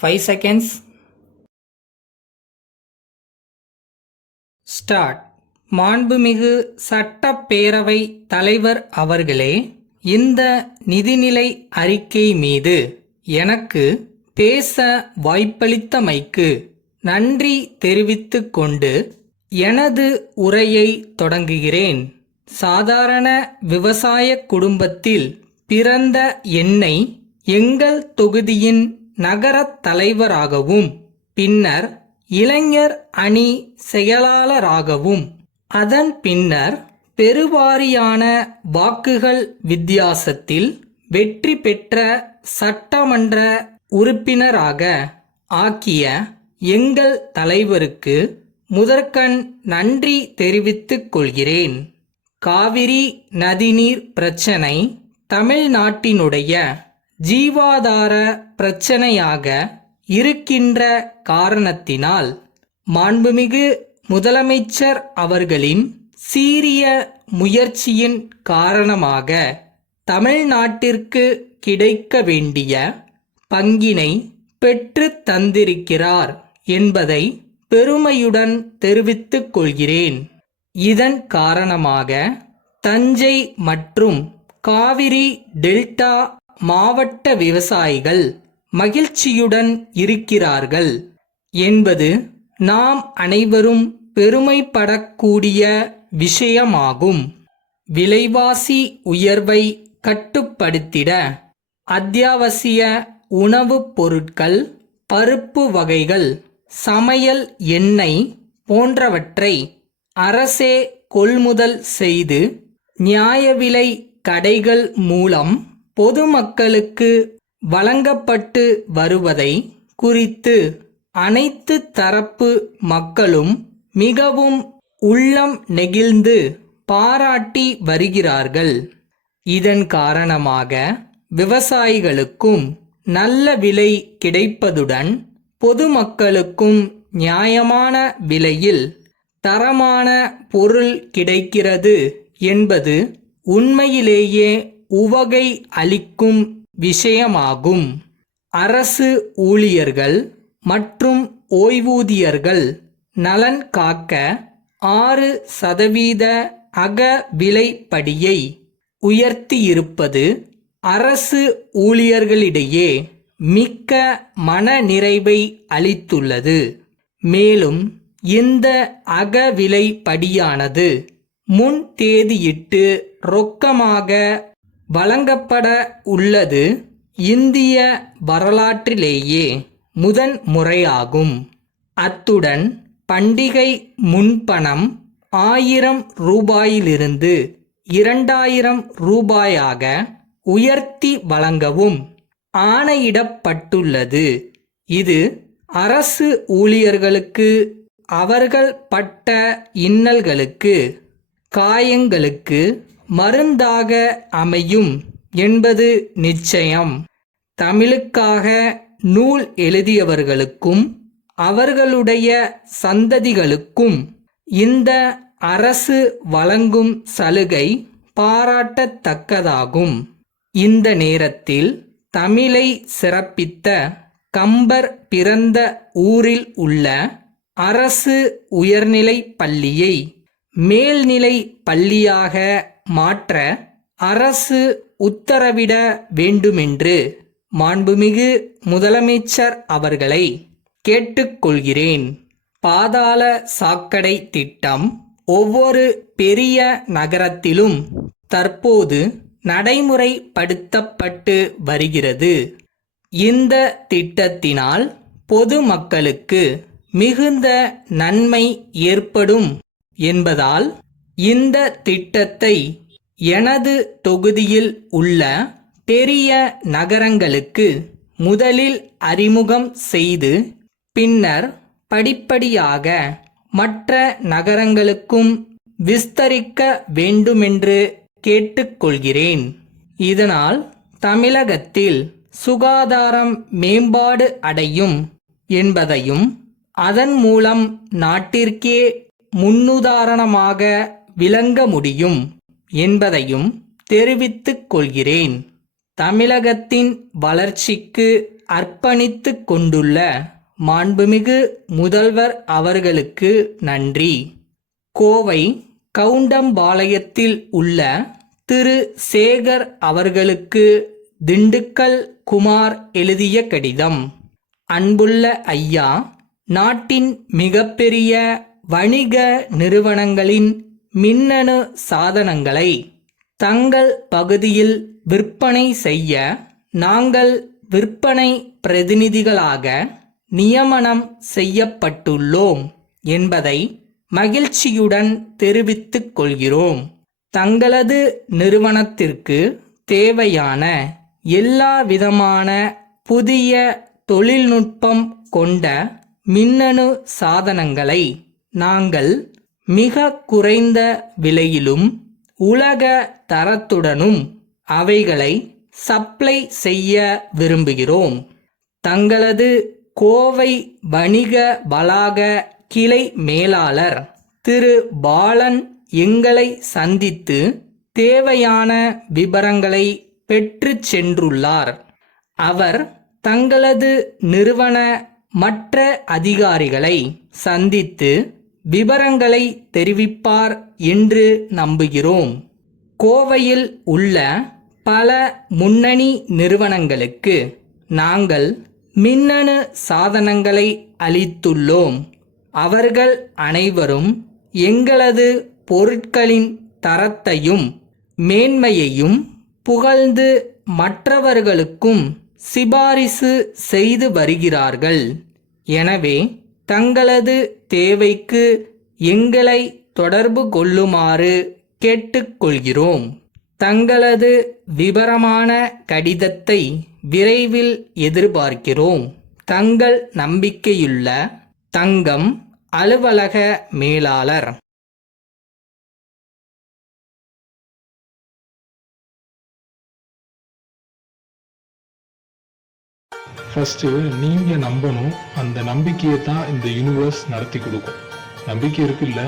5 seconds. Start. மாண்புமிகு சட்டப்பேரவை தலைவர் அவர்களே, இந்த நிதிநிலை அறிக்கை மீது எனக்கு பேச வாய்ப்பளித்தமைக்கு நன்றி தெரிவித்துக் கொண்டு எனது உரையை தொடங்குகிறேன். சாதாரண விவசாய குடும்பத்தில் பிறந்த என்னை எங்கள் தொகுதியின் நகரத் தலைவராகவும் பின்னர் இளைஞர் அணி செயலாளராகவும் அதன் பின்னர் பெருவாரியான வாக்குகள் வித்தியாசத்தில் வெற்றி பெற்ற சட்டமன்ற உறுப்பினராக ஆக்கிய எங்கள் தலைவருக்கு முதற்கண் நன்றி தெரிவித்துக் கொள்கிறேன். காவிரி நதிநீர் பிரச்சனை தமிழ்நாட்டினுடைய ஜீவாதார பிரச்சனையாக இருக்கின்ற காரணத்தினால் மாண்புமிகு முதலமைச்சர் அவர்களின் சீரிய முயற்சியின் காரணமாக தமிழ்நாட்டிற்கு கிடைக்க வேண்டிய பங்கினை பெற்று தந்திருக்கிறார் என்பதை பெருமையுடன் தெரிவித்துக் கொள்கிறேன். இதன் காரணமாக தஞ்சை மற்றும் காவிரி டெல்டா மாவட்ட விவசாயிகள் மகிழ்ச்சியுடன் இருக்கிறார்கள் என்பது நாம் அனைவரும் பெருமைப்படக்கூடிய விஷயமாகும். விலைவாசி உயர்வை கட்டுப்படுத்திட அத்தியாவசிய உணவுப் பொருட்கள், பருப்பு வகைகள், சமையல் எண்ணெய் போன்றவற்றை அரசே கொள்முதல் செய்து நியாய விலை கடைகள் மூலம் பொதுமக்களுக்கு வழங்கப்பட்டு வருவதை குறித்து அனைத்து தரப்பு மக்களும் மிகவும் உள்ளம் நெகிழ்ந்து பாராட்டி வருகிறார்கள். இதன் காரணமாக விவசாயிகளுக்கும் நல்ல விலை கிடைப்பதுடன் பொதுமக்களுக்கும் நியாயமான விலையில் தரமான பொருள் கிடைக்கிறது என்பது உண்மையிலேயே உவகை அளிக்கும் விஷயமாகும். அரசு ஊழியர்கள் மற்றும் ஓய்வூதியர்கள் நலன் காக்க 6% அக விலைப்படியை உயர்த்தியிருப்பது அரசு ஊழியர்களிடையே மிக்க மனநிறைவை அளித்துள்ளது. மேலும் இந்த அகவிலைப்படியானது முன் தேதியிட்டு ரொக்கமாக வழங்கப்பட உள்ளது இந்திய வரலாற்றிலேயே முதன் முறையாகும். அத்துடன் பண்டிகை முன்பணம் 1000 ரூபாயிலிருந்து 2000 ரூபாயாக உயர்த்தி வழங்கவும் ஆணையிடப்பட்டுள்ளது. இது அரசு ஊழியர்களுக்கு அவர்கள் பட்ட இன்னல்களுக்கு, காயங்களுக்கு மருந்தாக அமையும் என்பது நிச்சயம். தமிழுக்காக நூல் எழுதியவர்களுக்கும் அவர்களுடைய சந்ததிகளுக்கும் இந்த அரசு வழங்கும் சலுகை பாராட்டத்தக்கதாகும். இந்த நேரத்தில் தமிழை சிறப்பித்த கம்பர் பிறந்த ஊரில் உள்ள அரசு உயர்நிலைப் பள்ளியை மேல்நிலை பள்ளியாக மாற்ற அரசு உத்தரவிட வேண்டுமென்று மாண்புமிகு முதலமைச்சர் அவர்களை கேட்டுக்கொள்கிறேன். பாதாள சாக்கடை திட்டம் ஒவ்வொரு பெரிய நகரத்திலும் தற்போது நடைமுறைப்படுத்தப்பட்டு வருகிறது. இந்த திட்டத்தினால் பொதுமக்களுக்கு மிகுந்த நன்மை ஏற்படும் என்பதால் இந்த திட்டத்தை எனது தொகுதியில் உள்ள பெரிய நகரங்களுக்கு முதலில் அறிமுகம் செய்து பின்னர் படிப்படியாக மற்ற நகரங்களுக்கும் விஸ்தரிக்க வேண்டுமென்று கேட்டுக்கொள்கிறேன். இதனால் தமிழகத்தில் சுகாதாரம் மேம்பாடு அடையும் என்பதையும் அதன் மூலம் நாட்டிற்கே முன்னுதாரணமாக விளங்க முடியும் என்பதையும் தெரிவித்துக் கொள்கிறேன். தமிழகத்தின் வளர்ச்சிக்கு அர்ப்பணித்துக் கொண்டுள்ள மாண்புமிகு முதல்வர் அவர்களுக்கு நன்றி. கோவை கவுண்டம்பாளையத்தில் உள்ள திரு சேகர் அவர்களுக்கு திண்டுக்கல் குமார் எழுதிய கடிதம். அன்புள்ள ஐயா, நாட்டின் மிகப்பெரிய வணிக நிறுவனங்களின் மின்னணு சாதனங்களை தங்கள் பகுதியில் விற்பனை செய்ய நாங்கள் விற்பனை பிரதிநிதிகளாக நியமனம் செய்யப்பட்டுள்ளோம் என்பதை மகிழ்ச்சியுடன் தெரிவித்துக் கொள்கிறோம். தங்களது நிறுவனத்திற்கு தேவையான எல்லா விதமான புதிய தொழில்நுட்பம் கொண்ட மின்னணு சாதனங்களை நாங்கள் மிக குறைந்த விலையிலும் உலக தரத்துடனும் அவைகளை சப்ளை செய்ய விரும்புகிறோம். தங்களது கோவை வணிக வளாக கிளை மேலாளர் திரு பாலன் எங்களை சந்தித்து தேவையான விபரங்களை பெற்றுச் சென்றுள்ளார். அவர் தங்களது நிறுவன மற்ற அதிகாரிகளை சந்தித்து விபரங்களை தெரிவிப்பார் என்று நம்புகிறோம். கோவையில் உள்ள பல முன்னணி நிறுவனங்களுக்கு நாங்கள் மின்னணு சாதனங்களை அளித்துள்ளோம். அவர்கள் அனைவரும் எங்களது பொருட்களின் தரத்தையும் மேன்மையையும் புகழ்ந்து மற்றவர்களுக்கும் சிபாரிசு செய்து வருகிறார்கள். எனவே தங்களது தேவைக்கு எங்களை தொடர்பு கொள்ளுமாறு கேட்டுக்கொள்கிறோம். தங்களது விபரமான கடிதத்தை விரைவில் எதிர்பார்க்கிறோம். தங்கள் நம்பிக்கையுள்ள தங்கம் அலுவலக மேலாளர். ஃபஸ்ட்டு நீங்கள் நம்பணும். அந்த நம்பிக்கையை தான் இந்த யூனிவர்ஸ் நடத்தி கொடுக்கும். நம்பிக்கை இருக்குல்ல?